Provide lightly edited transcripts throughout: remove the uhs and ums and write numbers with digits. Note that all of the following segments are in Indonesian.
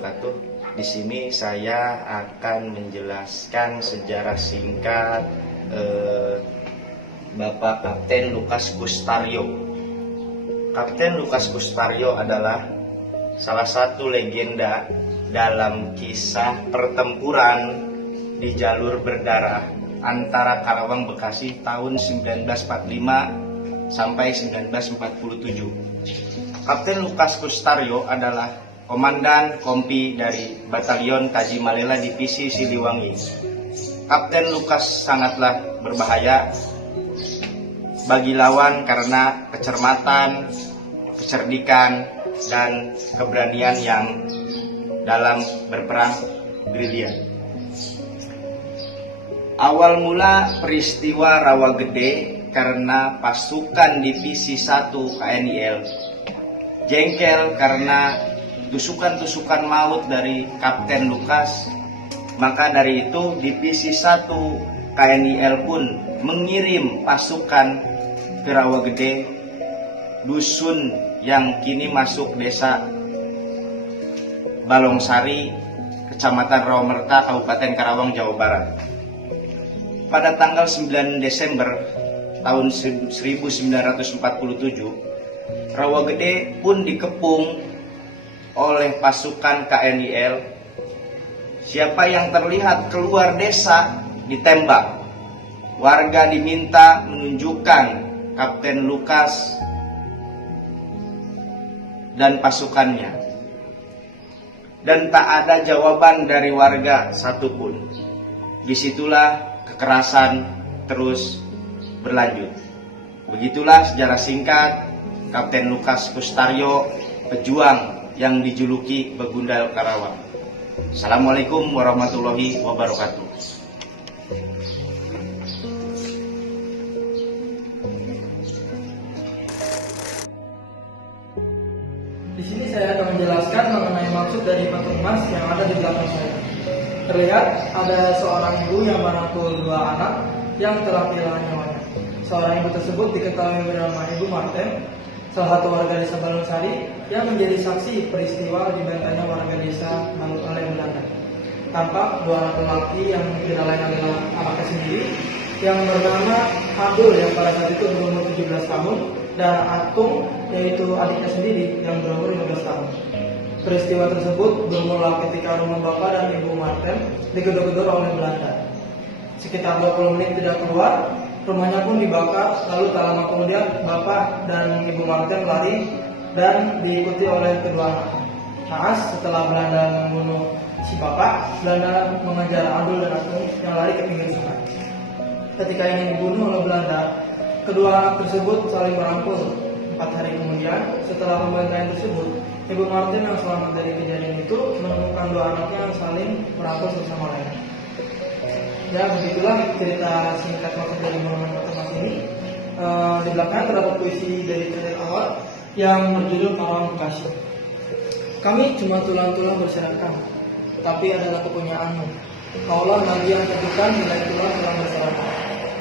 wabarakatuh. Di sini saya akan menjelaskan sejarah singkat Bapak Kapten Lukas Kustario. Kapten Lukas Kustario adalah salah satu legenda dalam kisah pertempuran di jalur berdarah antara Karawang Bekasi tahun 1945 sampai 1947. Kapten Lukas Kustario adalah komandan kompi dari Batalion Kaji Malela Divisi Siliwangi. Kapten Lukas sangatlah berbahaya bagi lawan karena kecermatan, kecerdikan, dan keberanian yang dalam berperang gerilya. Awal mula peristiwa Rawa Gede karena pasukan Divisi 1 KNIL jengkel karena tusukan-tusukan maut dari Kapten Lukas. Maka dari itu Divisi 1 KNIL pun mengirim pasukan ke Rawa Gede, dusun yang kini masuk desa Balongsari, Kecamatan Rawamerta, Kabupaten Karawang, Jawa Barat. Pada tanggal 9 Desember tahun 1947, Rawa Gede pun dikepung oleh pasukan KNIL. Siapa yang terlihat keluar desa ditembak. Warga diminta menunjukkan Kapten Lukas dan pasukannya. Dan tak ada jawaban dari warga satupun. Disitulah kekerasan terus berlanjut. Begitulah sejarah singkat Kapten Lukas Kustario, pejuang yang dijuluki Begundal Karawang. Assalamualaikum warahmatullahi wabarakatuh. Di sini saya akan menjelaskan mengenai maksud dari patung emas yang ada di belakang saya. Terlihat ada seorang ibu yang merangkul dua anak yang telah kehilangan nyawanya. Seorang ibu tersebut diketahui bernama Ibu Marten, salah satu warga desa Balongsari yang menjadi saksi peristiwa dibantainya warga desa oleh Belanda. Tampak dua anak lelaki yang tidak lain adalah anaknya sendiri yang bernama Abdul yang pada saat itu berumur 17 tahun dan Atung yaitu adiknya sendiri yang berumur 15 tahun. Peristiwa tersebut bermula ketika rumah bapak dan ibu Marten digedor-gedor oleh Belanda. Sekitar 20 menit tidak keluar, rumahnya pun dibakar. Lalu tak lama kemudian bapak dan ibu Marten lari dan diikuti oleh kedua anak. Naas setelah Belanda membunuh si bapak, Belanda mengejar Abdul dan Atung yang lari ke pinggir sungai. Ketika ingin dibunuh oleh Belanda, kedua anak tersebut saling merangkul. 4 hari kemudian, setelah pembantaian tersebut, Ibu Marten yang selamat dari kejadian itu menemukan dua anaknya yang saling merangkul satu sama lain. Ya, begitulah cerita singkat maksud dari monumen patung emas ini. Di belakang terdapat puisi dari titik awal yang berjudul Karawang Bekasi. Kami cuma tulang-tulang berserakan, tapi adalah kepunyaanmu. Kaulah lagi yang tentukan nilai tulang berserakan.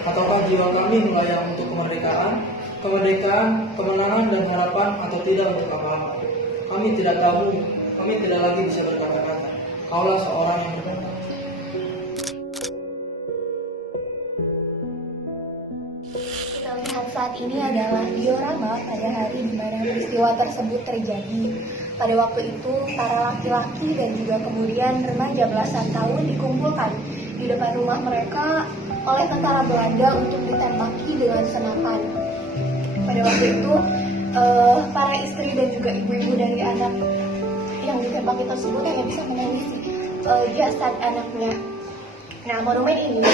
Ataukah jiwa kami melayang untuk kemerdekaan, kemenangan dan harapan, atau tidak untuk apa-apa? Kami tidak tahu, kami tidak lagi bisa berkata-kata. Kaulah seorang yang berbangga. Kita lihat saat ini adalah diorama pada hari di mana peristiwa tersebut terjadi. Pada waktu itu, para laki-laki dan juga kemudian remaja belasan tahun dikumpulkan di depan rumah mereka oleh tentara Belanda untuk ditembaki dengan senapan. Pada waktu itu, para istri dan juga ibu-ibu dari anak yang ditembaki tersebut hanya bisa menangisi jasad anaknya. Nah, monumen ini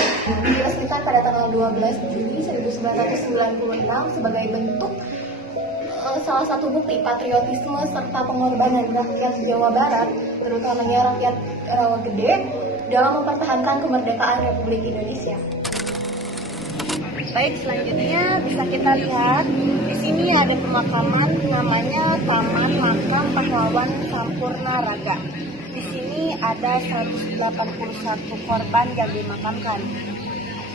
diresmikan pada tanggal 12 Juli 1996 sebagai bentuk salah satu bukti patriotisme serta pengorbanan rakyat Jawa Barat, terutamanya rakyat Rawa Gede, dalam mempertahankan kemerdekaan Republik Indonesia. Baik, selanjutnya bisa kita lihat di sini ada pemakaman namanya Taman Makam Pahlawan Sampurna Raga. Di sini ada 181 korban yang dimakamkan.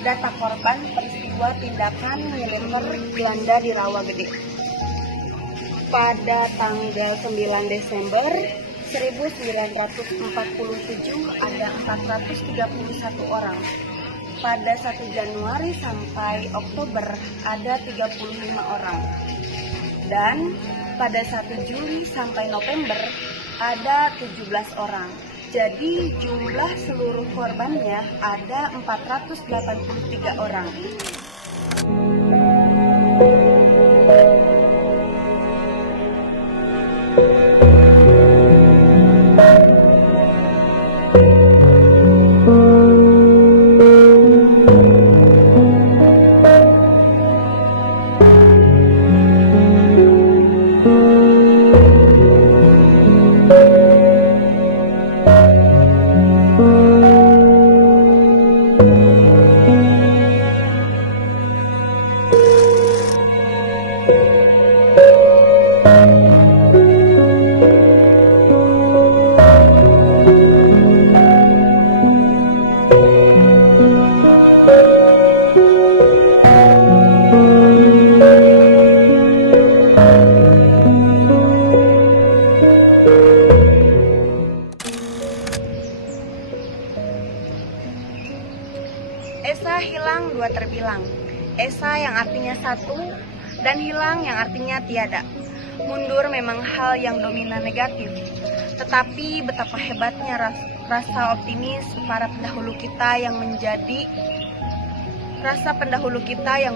Data korban peristiwa tindakan militer Belanda di Rawa Gede. Pada tanggal 9 Desember 1947 ada 431 orang. Pada 1 Januari sampai Oktober ada 35 orang. Dan pada 1 Juli sampai November ada 17 orang. Jadi jumlah seluruh korbannya ada 483 orang. Esa hilang dua terbilang. Esa yang artinya satu dan hilang yang artinya tiada. Mundur memang hal yang dominan negatif. Tetapi betapa hebatnya rasa optimis para pendahulu kita yang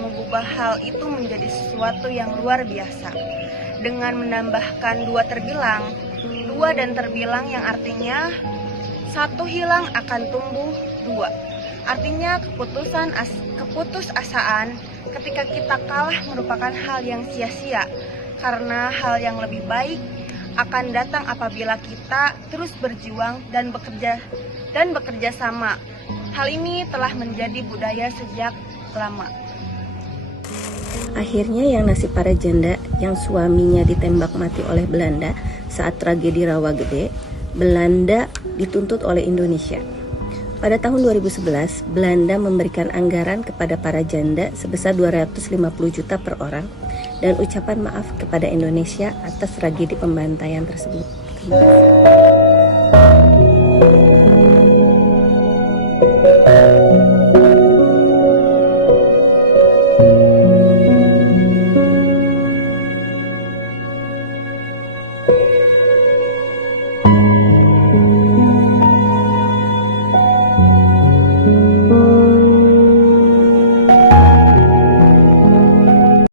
mengubah hal itu menjadi sesuatu yang luar biasa. Dengan menambahkan dua terbilang, dua dan terbilang yang artinya satu hilang akan tumbuh dua. Artinya keputusasaan ketika kita kalah merupakan hal yang sia-sia, karena hal yang lebih baik akan datang apabila kita terus berjuang dan bekerja sama. Hal ini telah menjadi budaya sejak lama. Akhirnya yang nasib para janda yang suaminya ditembak mati oleh Belanda saat tragedi Rawagede, Belanda dituntut oleh Indonesia. Pada tahun 2011, Belanda memberikan anggaran kepada para janda sebesar 250 juta per orang dan ucapan maaf kepada Indonesia atas tragedi pembantaian tersebut. Terima kasih.